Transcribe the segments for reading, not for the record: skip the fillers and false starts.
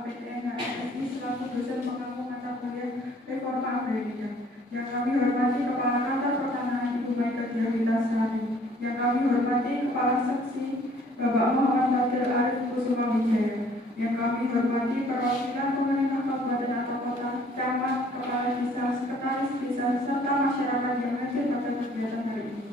PTN HMSI selaku dosen pengampu mata kuliah Reforma Agraria. Yang kami hormati Kepala Kantor Pertanahan Ibu Maika Diawitasari. Yang kami hormati Kepala Seksi Bapak Muhammad Fadil Arif Kusuma Wijaya. Yang kami hormati perwakilan pemerintah kabupaten atau kota, camat, kepala desa, sekretaris desa, serta masyarakat yang hadir pada kegiatan hari ini.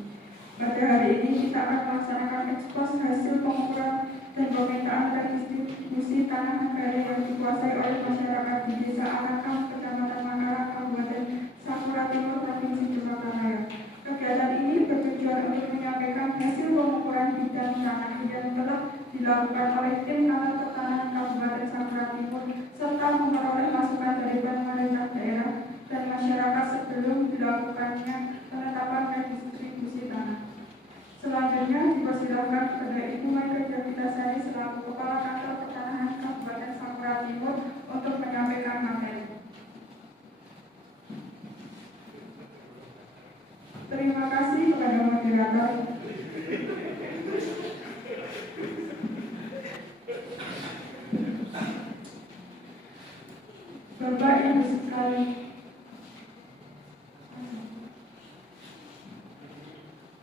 Pada hari ini kita akan melaksanakan ekspos hasil pengukuran dan pemetaan redistribusi tanah negara yang dikuasai oleh masyarakat di Desa Arakam, Kecamatan Manggarai, Kabupaten Sakura Timur, Provinsi Sumatera Raya. Kegiatan ini bertujuan untuk menyampaikan hasil pengukuran bidang tanah yang telah dilakukan oleh tim kantor pertanahan Kabupaten Sakura Timur serta memperoleh masukan dari pemerintah daerah dan masyarakat sebelum dilakukannya penetapan redistribusi tanah. Selanjutnya dipersilakan kepada Ibu Maika Diawitasari selaku Kepala Kantor Pertanahan Kabupaten Sakura Timur untuk menyampaikan materi. Terima kasih kepada moderator.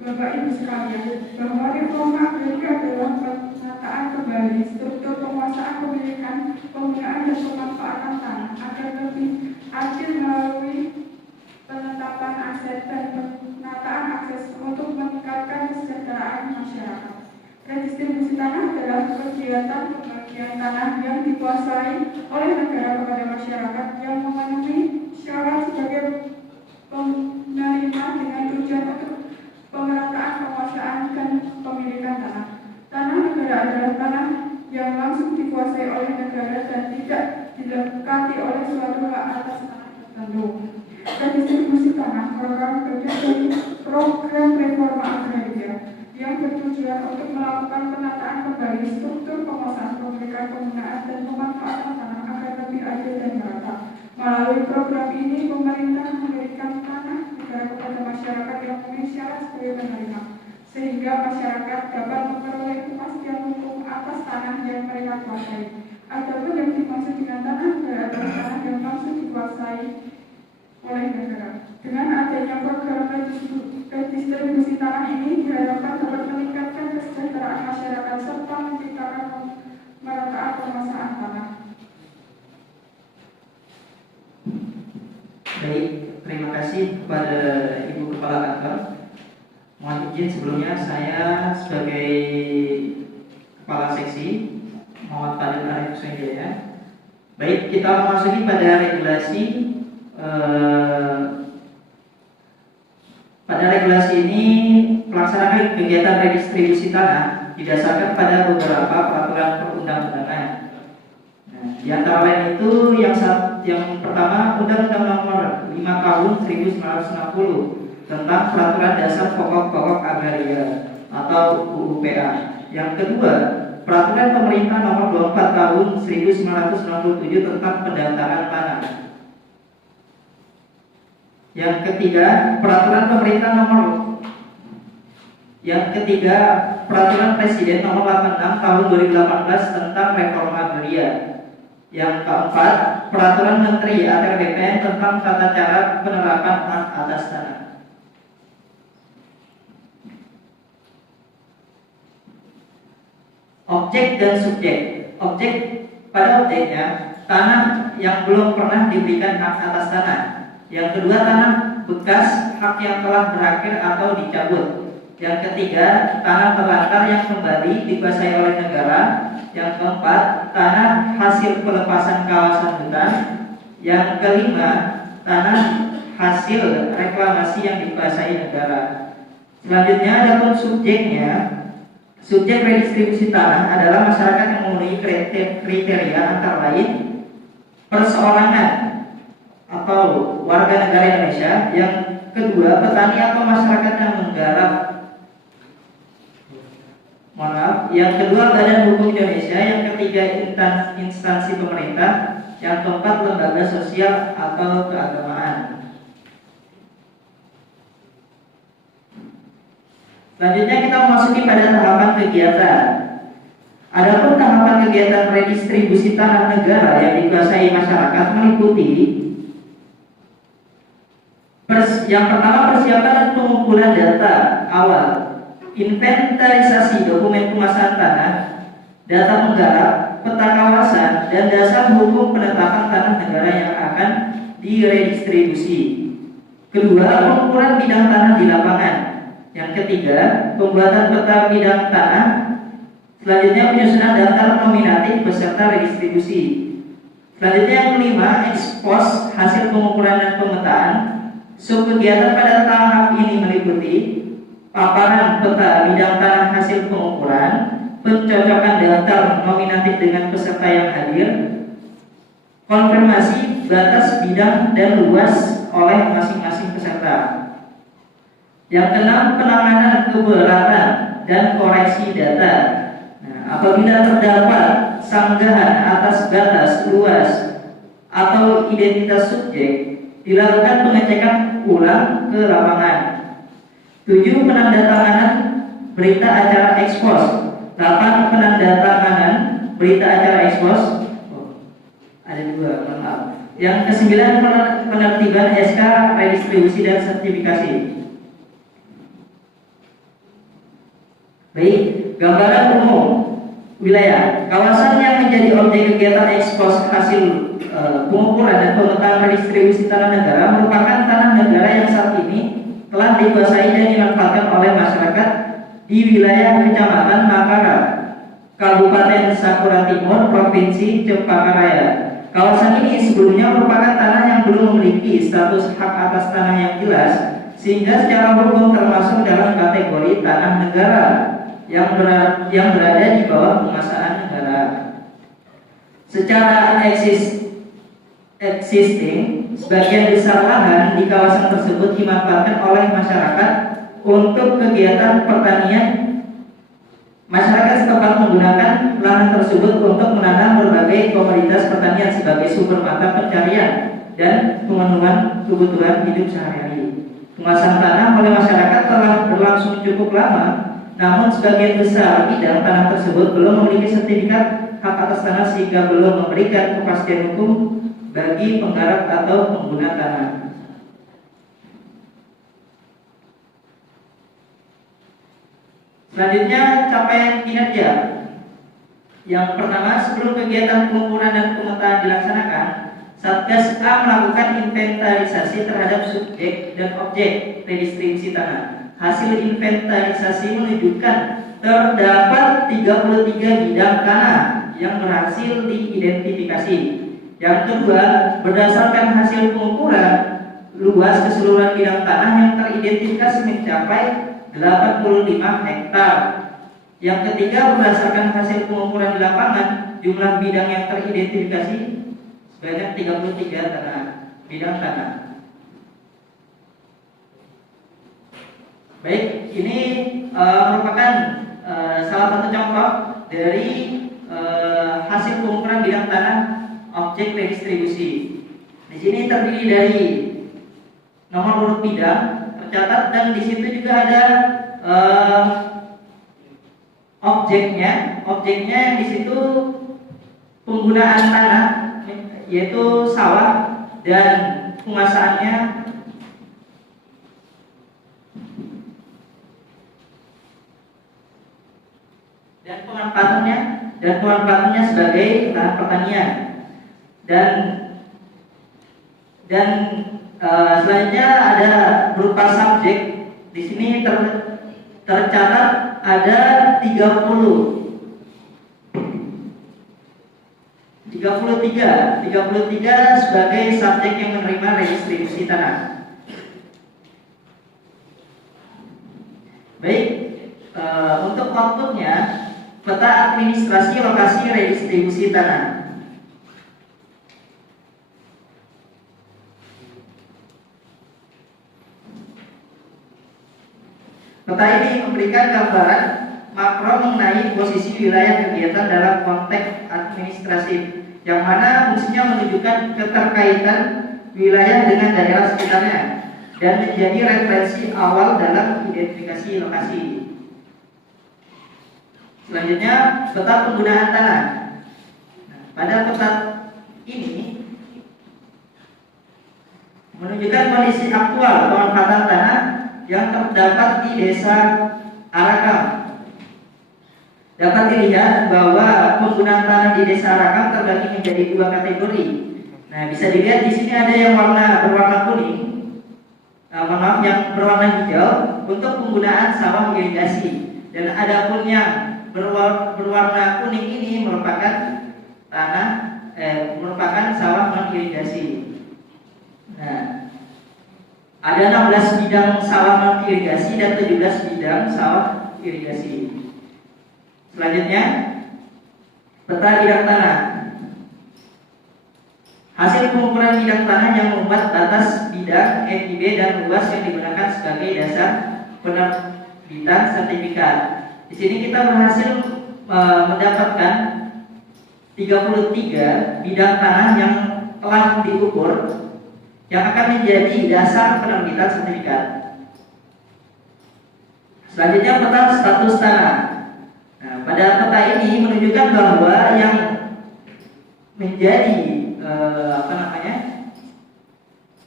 Bapak Ibu sekalian, bahwa reforma agraria adalah penataan kembali struktur penguasaan pemilikan, penggunaan dan pemanfaatan tanah agar lebih adil melalui penetapan aset dan penataan akses untuk meningkatkan kesejahteraan masyarakat. Redistribusi tanah adalah kegiatan pembagian tanah yang dikuasai oleh negara kepada masyarakat yang memenuhi syarat sebagai penerima dengan tujuan untuk pemerataan penguasaan dan pemilikan tanah. Tanah negara adalah tanah yang langsung dikuasai oleh negara dan tidak dilekati oleh suatu hak atas tanah tertentu. Redistribusi tanah merupakan bagian dari program reforma agraria yang bertujuan untuk melakukan penataan kembali struktur penguasaan pemilikan, penggunaan dan pemanfaatan tanah agar lebih adil dan merata. Melalui program ini, pemerintah memberikan tanah negara kepada masyarakat yang memenuhi syarat sebagai penerima, sehingga masyarakat dapat memperoleh kepastian hukum atas tanah yang mereka kuasai. Adapun yang dimaksud dengan tanah negara adalah tanah yang langsung dikuasai oleh negara. Dengan adanya program redistribusi tanah ini diharapkan dapat meningkatkan kesejahteraan masyarakat serta menciptakan pemerataan penguasaan tanah. Baik, terima kasih kepada Ibu Kepala Kantor. Mohon izin sebelumnya saya sebagai Kepala Seksi Muhammad Fadil Arif Kusuma Wijaya. Baik, kita memasuki pada regulasi. Pada regulasi ini pelaksanaan kegiatan redistribusi tanah didasarkan pada beberapa peraturan perundang-undangan. Di antara lain itu yang pertama Undang-Undang Nomor 5 Tahun 1960 tentang Peraturan Dasar Pokok-Pokok Agraria atau UUPA. Yang kedua, Peraturan Pemerintah Nomor 24 Tahun 1967 tentang Pendaftaran Tanah. Yang ketiga, Peraturan Presiden Nomor 86 Tahun 2018 tentang Reforma Agraria. Yang keempat, Peraturan Menteri ATR BPN tentang tata cara penerapan hak atas tanah. Objek dan subjek. Pada objeknya, tanah yang belum pernah diberikan hak atas tanah. Yang kedua, tanah bekas hak yang telah berakhir atau dicabut. Yang ketiga, tanah terlantar yang kembali dikuasai oleh negara. Yang keempat, tanah hasil pelepasan kawasan hutan. Yang kelima, tanah hasil reklamasi yang dikuasai negara. Selanjutnya adapun subjeknya. Subjek redistribusi tanah adalah masyarakat yang memenuhi kriteria antara lain perseorangan atau warga negara Indonesia. Yang kedua, petani atau masyarakat yang menggarap. Yang kedua, Badan Hukum Indonesia. Yang ketiga, instansi pemerintah. Yang keempat, lembaga sosial atau keagamaan. Selanjutnya kita memasuki pada tahapan kegiatan. Adapun tahapan kegiatan redistribusi tanah negara yang dikuasai masyarakat meliputi yang pertama, persiapan dan pengumpulan data awal, inventarisasi dokumen penguasaan tanah, data penggarap, peta kawasan, dan dasar hukum penetapan tanah negara yang akan diredistribusi. Kedua, pengukuran bidang tanah di lapangan. Yang ketiga, pembuatan peta bidang tanah. Selanjutnya, penyusunan daftar nominatif beserta redistribusi. Selanjutnya, yang kelima, ekspos hasil pengukuran dan pemetaan. Subkegiatan pada tahap ini meliputi paparan peta bidang tanah hasil pengukuran, pencocokan daftar nominatif dengan peserta yang hadir, konfirmasi batas bidang dan luas oleh masing-masing peserta. Yang keenam, penanganan keberatan dan koreksi data. Apabila terdapat sanggahan atas batas, luas, atau identitas subjek, dilakukan pengecekan ulang ke lapangan. 7. Penandatanganan berita acara ekspos. 8. Penandatanganan berita acara ekspos. Ada 2, maaf. Yang ke-9, penertiban SK redistribusi dan sertifikasi. Baik, gambaran umum wilayah. Kawasan yang menjadi objek kegiatan ekspos hasil pengukuran dan pemetaan redistribusi tanah negara merupakan tanah negara yang saat ini telah dikuasai dan dimanfaatkan oleh masyarakat di wilayah Kecamatan Makarar, Kabupaten Sakura Timur, Provinsi Cempaka. Kawasan ini sebelumnya merupakan tanah yang belum memiliki status hak atas tanah yang jelas, sehingga secara hukum termasuk dalam kategori tanah negara yang berada di bawah penguasaan negara. Secara existing, sebagian besar lahan di kawasan tersebut dimanfaatkan oleh masyarakat untuk kegiatan pertanian. Masyarakat setempat menggunakan lahan tersebut untuk menanam berbagai komoditas pertanian sebagai sumber mata pencarian dan pemenuhan kebutuhan hidup sehari-hari. Penguasaan tanah oleh masyarakat telah berlangsung cukup lama, namun sebagian besar bidang tanah tersebut belum memiliki sertifikat hak atas tanah sehingga belum memberikan kepastian hukum bagi penggarap atau pengguna tanah. Selanjutnya, capaian kinerja. Yang pertama, sebelum kegiatan pengukuran dan pemetaan dilaksanakan, Satgas A melakukan inventarisasi terhadap subjek dan objek redistribusi tanah. Hasil inventarisasi menunjukkan terdapat 33 bidang tanah yang berhasil diidentifikasi. Yang kedua, berdasarkan hasil pengukuran, luas keseluruhan bidang tanah yang teridentifikasi mencapai 85 hektar. Yang ketiga, berdasarkan hasil pengukuran di lapangan, jumlah bidang yang teridentifikasi sebanyak 33 bidang tanah. Baik, ini merupakan salah satu contoh dari hasil pengukuran bidang tanah objek redistribusi. Di sini terdiri dari nomor urut bidang tercatat, dan di situ juga ada objeknya yang di situ penggunaan tanah, yaitu sawah, dan penguasaannya dan pemanfaatannya sebagai lahan pertanian. Dan selanjutnya ada berupa subjek. Di sini tercatat ada 33 sebagai subjek yang menerima redistribusi tanah. Baik, untuk outputnya, peta administrasi lokasi redistribusi tanah. Peta ini memberikan gambaran makro mengenai posisi wilayah kegiatan dalam konteks administratif, yang mana fungsinya menunjukkan keterkaitan wilayah dengan daerah sekitarnya dan menjadi referensi awal dalam identifikasi lokasi. Selanjutnya, peta penggunaan tanah. pada peta ini menunjukkan kondisi aktual pemanfaatan tanah yang terdapat di Desa Arakam. Dapat dilihat bahwa penggunaan tanah di Desa Arakam terbagi menjadi dua kategori. Nah, bisa dilihat di sini ada yang berwarna kuning, yang berwarna hijau untuk penggunaan sawah irigasi, dan ada pun yang berwarna kuning ini merupakan sawah non irigasi. Nah, ada 16 bidang sawah non irigasi dan 17 bidang sawah irigasi. Selanjutnya, peta bidang tanah. Hasil pengukuran bidang tanah yang membuat batas bidang, FIB dan luas yang digunakan sebagai dasar penerbitan sertifikat. Di sini kita berhasil mendapatkan 33 bidang tanah yang telah diukur yang akan menjadi dasar penerbitan sertifikat. Selanjutnya, peta status tanah. Nah, pada peta ini menunjukkan bahwa yang menjadi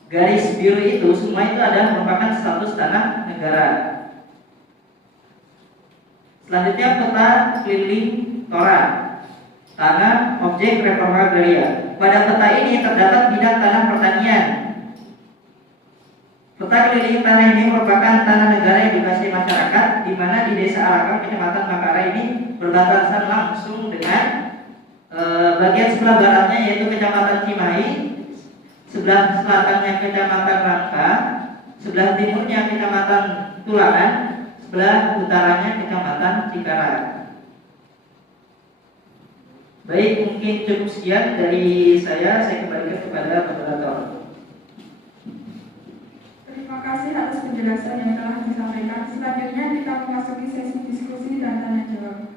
garis biru itu semua itu adalah merupakan status tanah negara. Selanjutnya, peta keliling Tora, tanah objek reforma agraria. Pada peta ini terdapat bidang tanah pertanian. Peta keliling tanah ini merupakan tanah negara yang dikuasai masyarakat, di mana di Desa Arakam, Kecamatan Makara ini berbatasan langsung dengan bagian sebelah baratnya yaitu Kecamatan Cimahi, sebelah selatannya Kecamatan Rangka, sebelah timurnya Kecamatan Tulangan, sebelah utaranya Kecamatan Cikarang. Baik, mungkin cukup sekian dari saya kembalikan kepada moderator. Terima kasih atas penjelasan yang telah disampaikan. Selanjutnya kita memasuki sesi diskusi dan tanya jawab.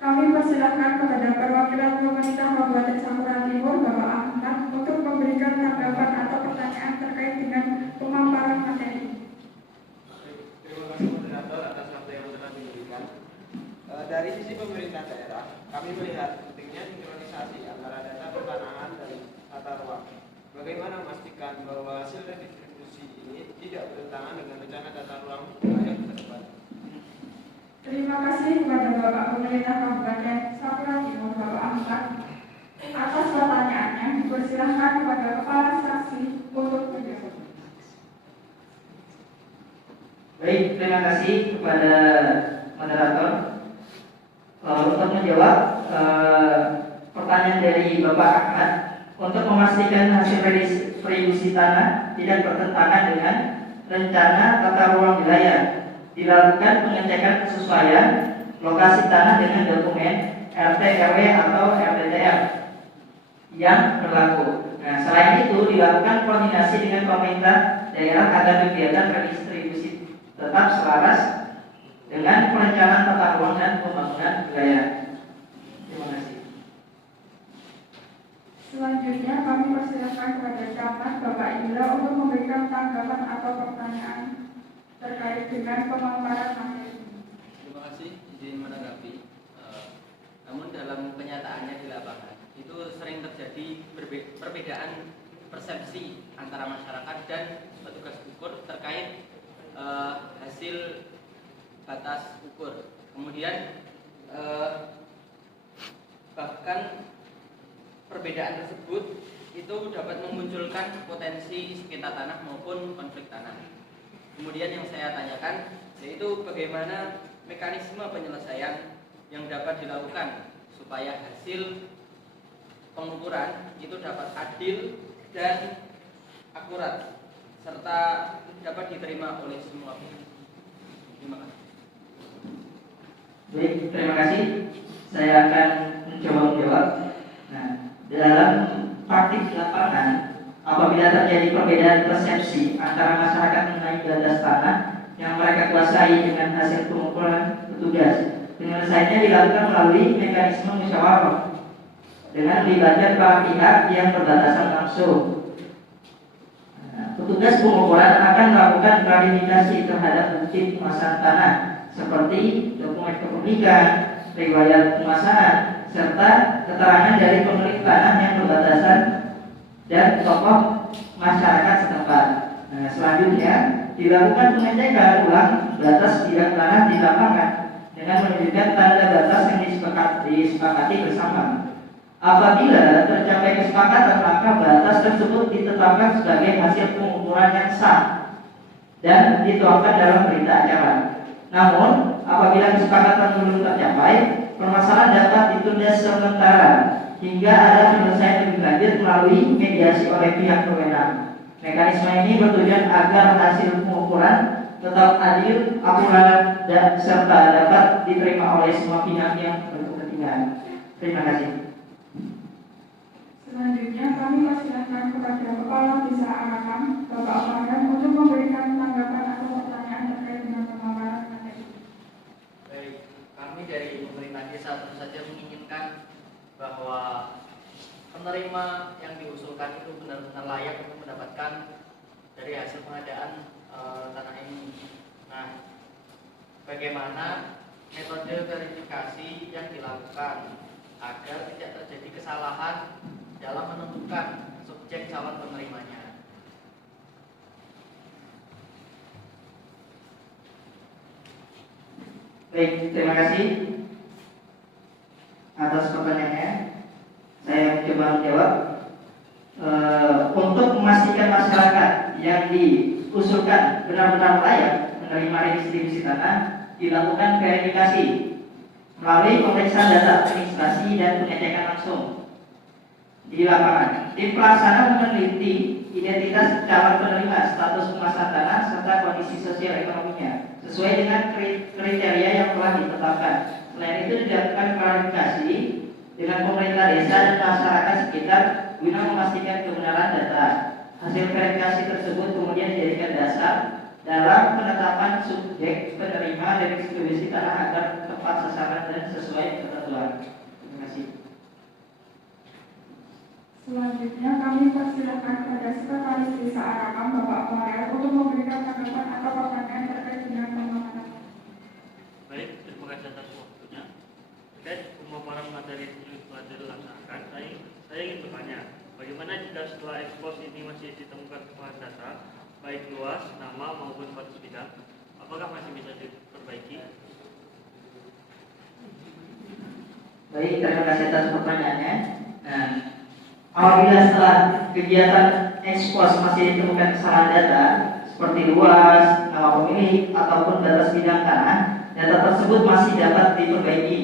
Kami persilahkan kepada perwakilan pemerintah Kabupaten Sampurna Timur, Bapak Ahmad, untuk memberikan tanggapan atau pertanyaan terkait dengan pemaparan materi. Terima kasih moderator atas waktu yang telah diberikan. Dari sisi pemerintah daerah, kami melihat pentingnya sinkronisasi antara data pertanahan dan tata ruang. Bagaimana memastikan bahwa hasil redistribusi ini tidak bertentangan dengan rencana tata ruang wilayah ke depan? Terima kasih kepada Bapak Pemerintah Kabupaten Sampurna Timur, Bapak Ahmad, atas pertanyaannya. Dipersilahkan kepada Kepala Saksi untuk menjawab. Baik, terima kasih kepada moderator. Untuk menjawab pertanyaan dari Bapak Ahmad, untuk memastikan hasil redistribusi tanah tidak bertentangan dengan rencana tata ruang wilayah, dilakukan pengecekan kesesuaian lokasi tanah dengan dokumen RT RW atau RDTR yang berlaku. Nah, selain itu dilakukan koordinasi dengan pemerintah daerah agar kegiatan redistribusi tetap selaras dengan perencanaan tata ruang dan pembangunan wilayah. Terima kasih. Selanjutnya kami persilahkan kepada Camat Bapak Indra untuk memberikan tanggapan atau pertanyaan terkait dengan pemaparan materi. Terima kasih izin menanggapi. Namun dalam kenyataannya di lapangan itu sering terjadi perbedaan persepsi antara masyarakat dan petugas ukur terkait hasil batas ukur. Kemudian bahkan perbedaan tersebut itu dapat memunculkan potensi sengketa tanah maupun konflik tanah. Kemudian yang saya tanyakan yaitu bagaimana mekanisme penyelesaian yang dapat dilakukan supaya hasil pengukuran itu dapat adil dan akurat serta dapat diterima oleh semua pihak. Terima kasih. Baik, terima kasih. Saya akan mencoba menjawab. Nah, dalam praktik di lapangan, apabila terjadi perbedaan persepsi antara masyarakat mengenai batas tanah yang mereka kuasai dengan hasil pengukuran petugas, penyelesaiannya dilakukan melalui mekanisme musyawarah dengan melibatkan para pihak yang berbatasan langsung. Petugas pengukuran akan melakukan klarifikasi terhadap bukti penguasaan tanah seperti dokumen kepemilikan, riwayat penguasaan, serta keterangan dari pemilik tanah yang berbatasan dan tokoh masyarakat setempat. Nah, selanjutnya dilakukan pengecekan ulang batas bidang tanah di lapangan dengan menunjukkan tanda batas yang disepakati bersama. Apabila tercapai kesepakatan, maka batas tersebut ditetapkan sebagai hasil pengukuran yang sah dan dituangkan dalam berita acara. Namun, apabila kesepakatan belum tercapai, permasalahan dapat ditunda sementara hingga ada penyelesaian lebih lanjut melalui mediasi oleh pihak berwenang. Mekanisme ini bertujuan agar hasil pengukuran tetap adil, akurat, dan serta dapat diterima oleh semua pihak yang berkepentingan. Terima kasih. Selanjutnya kami persilahkan kepada Kepala Desa Arakam, Bapak Farhan, untuk memberikan tanggapan atau pertanyaan terkait dengan pemaparan materi. Baik, kami dari pemerintah desa tentu saja menginginkan bahwa penerima yang diusulkan itu benar-benar layak untuk mendapatkan dari hasil pengadaan tanah ini. Nah, bagaimana metode verifikasi yang dilakukan agar tidak terjadi kesalahan dalam menentukan subjek calon penerimanya. Baik, terima kasih atas pertanyaannya. Saya mencoba menjawab. Untuk memastikan masyarakat yang diusulkan benar-benar layak menerima redistribusi tanah, dilakukan verifikasi melalui pemeriksaan data administrasi dan pengecekan langsung di lapangan. Tim pelaksana meneliti identitas calon penerima, status penguasaan tanah, serta kondisi sosial ekonominya sesuai dengan kriteria yang telah ditetapkan. Selain itu dilakukan klarifikasi dengan pemerintah desa dan masyarakat sekitar guna memastikan kebenaran data. Hasil verifikasi tersebut kemudian dijadikan dasar dalam penetapan subjek penerima dari distribusi tanah agar tepat sasaran dan sesuai ketentuan. Terima kasih. Selanjutnya kami persilakan kepada Sekretaris Desa Arakam, Bapak Farhan, untuk memberikan tanggapan atau pertanyaan terkait dengan pemaparan. Baik, terima kasih atas waktunya. Terkait pemaparan materi yang telah dilaksanakan, saya ingin bertanya, bagaimana jika setelah ekspos ini masih ditemukan kesalahan data, baik luas, nama maupun status bidang, apakah masih bisa diperbaiki? Baik, terima kasih atas pertanyaannya. Nah, apabila setelah kegiatan ekspos masih ditemukan kesalahan data seperti luas, nama pemilik, ataupun batas bidang tanah, data tersebut masih dapat diperbaiki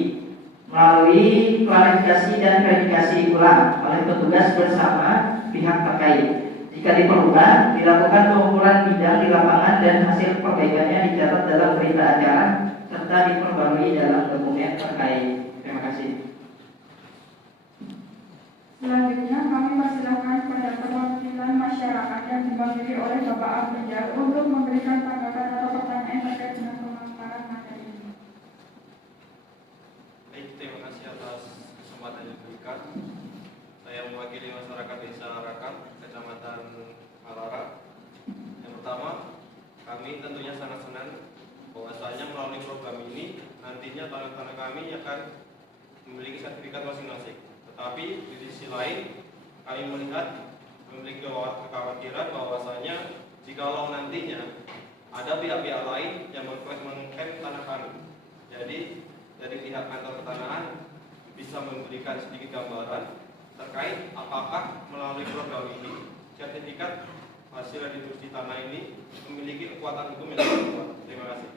melalui klarifikasi dan verifikasi ulang oleh petugas bersama pihak terkait. Jika diperlukan, dilakukan pengukuran bidang di lapangan dan hasil perbaikannya dicatat dalam berita acara serta diperbarui dalam dokumen terkait. Terima kasih. Selanjutnya kami persilakan kepada perwakilan masyarakat yang diwakili oleh Bapak Abdul untuk memberikan tanggapan atau pertanyaan terkait dengan pemaparan materi ini. Baik, terima kasih atas kesempatan yang diberikan. Saya mewakili masyarakat Desa Arakam, Kecamatan Alara. Yang pertama, kami tentunya sangat senang bahwasanya melalui program ini nantinya tanah-tanah kami akan memiliki sertifikat masing-masing. Tetapi di sisi lain kami memiliki kekhawatiran bahwasanya jikalau nantinya ada pihak-pihak lain yang mengklaim tanah kami. Jadi dari pihak kantor pertanahan bisa memberikan sedikit gambaran terkait apakah melalui program ini sertifikat hasil restitusi tanah ini memiliki kekuatan hukum yang sangat kuat. Terima kasih.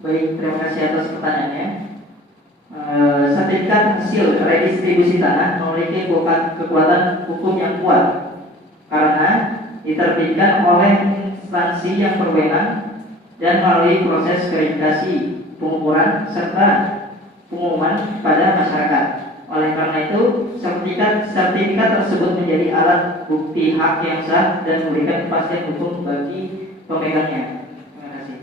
Baik, terima kasih atas pertanyaannya. Sertifikat hasil redistribusi tanah memiliki kekuatan hukum yang kuat karena diterbitkan oleh instansi yang berwenang dan melalui proses verifikasi, pengukuran, serta pengumuman pada masyarakat. Oleh karena itu, sertifikat tersebut menjadi alat bukti hak yang sah dan memberikan kepastian hukum bagi pemegangnya. Terima kasih.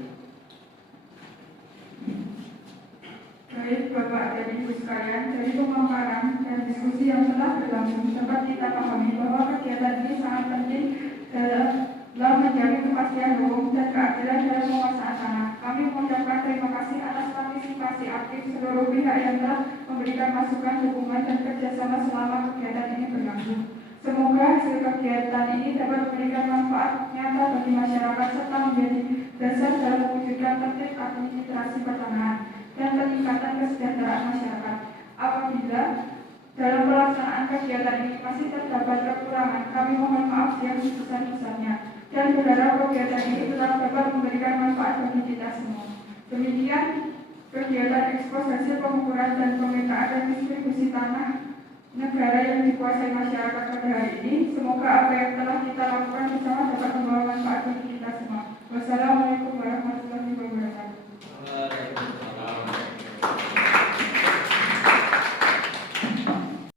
Baik Bapak dan Ibu sekalian, dari pemaparan dan diskusi yang telah berlangsung dapat kita pahami bahwa kegiatan ini sangat penting dalam menjaga kepastian hukum dan keadilan dalam penguasaan tanah. Kami mengucapkan terima kasih atas partisipasi partisipasi aktif seluruh pihak yang telah memberikan masukan, dukungan, dan kerjasama selama kegiatan ini berlangsung. Semoga hasil kegiatan ini dapat memberikan manfaat nyata bagi masyarakat serta menjadi dasar dalam mewujudkan tertib administrasi pertanahan dan peningkatan kesejahteraan masyarakat. Apabila dalam pelaksanaan kegiatan ini masih terdapat kekurangan, kami mohon maaf yang sebesar-besarnya dan berharap kegiatan ini tetap dapat memberikan manfaat bagi kita semua. Demikian kegiatan ekspos hasil pengukuran dan pemetaan dan distribusi tanah negara yang dikuasai masyarakat pada hari ini. Semoga